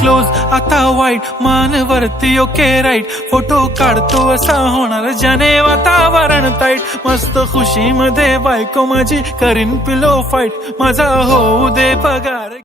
Close आता वाईट मानवरती okay right photo काढतो असा होणार ज्याने वातावरण ताईट मस्त खुशी मध्ये बायको माझी करीन पिलो फाईट माझा होऊ दे पगार.